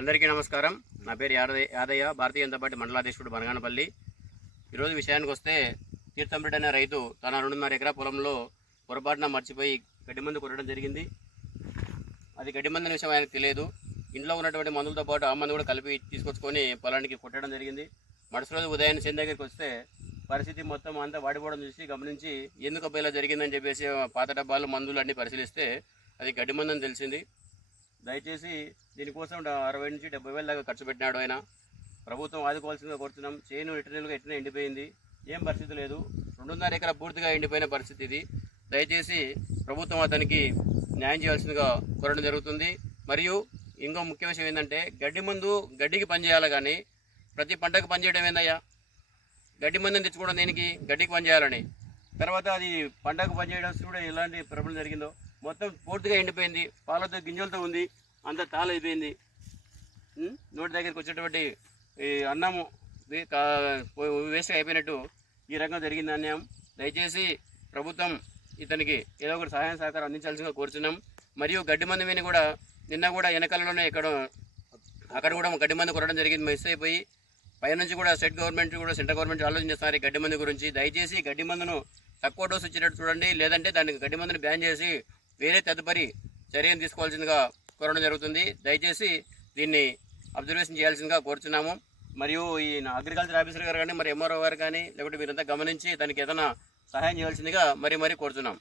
అందరికీ నమస్కారం. నా పేరు యాదయ్య, భారతీయ జనతా పార్టీ మండలాధ్యక్షుడు బనగానపల్లి. ఈరోజు విషయానికి వస్తే, తీర్థంరెడ్డి అనే రైతు తన 2.5 ఎకరా పొలంలో పొరపాటున మర్చిపోయి గడ్డి మందు కొట్టడం జరిగింది. అది గడ్డి మందు విషయం ఆయనకు తెలియదు. ఇంట్లో ఉన్నటువంటి మందులతో పాటు ఆ మందు కూడా కలిపి తీసుకొచ్చుకొని పొలానికి కొట్టడం జరిగింది. మరుసటి రోజు ఉదయాన్నే చేను దగ్గరికి వస్తే పరిస్థితి మొత్తం అంతా వాడిపోవడం చూసి గమనించి ఎందుకు అబ్బా ఇలా జరిగిందని చెప్పేసి పాత డబ్బాలు మందులు అన్నీ పరిశీలిస్తే అది గడ్డి మందు అని తెలిసింది. దయచేసి దీనికోసం 60 నుంచి 70 వేల దాకా ఖర్చు పెట్టినాడు ఆయన. ప్రభుత్వం ఆదుకోవాల్సిందిగా కోరుతున్నాం. చేను ఎట్లా ఎండిపోయింది, ఏం పరిస్థితి లేదు. 2.5 ఎకరా పూర్తిగా ఎండిపోయిన పరిస్థితి ఇది. దయచేసి ప్రభుత్వం అతనికి న్యాయం చేయాల్సిందిగా కోరడం జరుగుతుంది. మరియు ఇంకో ముఖ్య విషయం ఏంటంటే, గడ్డి మందు గడ్డికి పనిచేయాలి, కానీ ప్రతి పంటకు పనిచేయడం ఏందయ్యా? గడ్డి మందుని తెచ్చుకోవడం దేనికి? గడ్డికి పనిచేయాలని. తర్వాత అది పంటకు పనిచేయడం కూడా ఎలాంటి ప్రాబ్లం జరిగిందో మొత్తం పూర్తిగా ఎండిపోయింది. పాలతో గింజలతో ఉంది, అంతా తాళైపోయింది. నోటి దగ్గరికి వచ్చేటువంటి అన్నము వేస్ట్ అయిపోయినట్టు ఈ రకంగా జరిగింది అన్యాయం. దయచేసి ప్రభుత్వం ఇతనికి ఏదో ఒకటి సహాయం సహకారం అందించాల్సిందిగా కోరుతున్నాం. మరియు గడ్డి మందు మీద కూడా నిన్న కూడా వెనకాలలోనే అక్కడ కూడా గడ్డి మందు కొట్టడం జరిగింది, మిస్ అయిపోయి. పైనుంచి కూడా స్టేట్ గవర్నమెంట్ కూడా సెంట్రల్ గవర్నమెంట్ ఆలోచన చేస్తున్నారు ఈ గడ్డి మందు గురించి. దయచేసి గడ్డి మందును తక్కువ డోసు ఇచ్చేటట్టు చూడండి, లేదంటే దానికి గడ్డి మందుని బ్యాన్ చేసి వేరే తదుపరి చర్యను తీసుకోవాల్సిందిగా కోరడం జరుగుతుంది. దయచేసి దీన్ని అబ్జర్వేషన్ చేయాల్సిందిగా కోరుతున్నాము. మరియు ఈ అగ్రికల్చర్ ఆఫీసర్ గారు కానీ, మరి ఎంఆర్ఓ గారు కానీ, లేకపోతే మీరంతా గమనించి దానికి ఏదైనా సహాయం చేయాల్సిందిగా మరీ కోరుతున్నాం.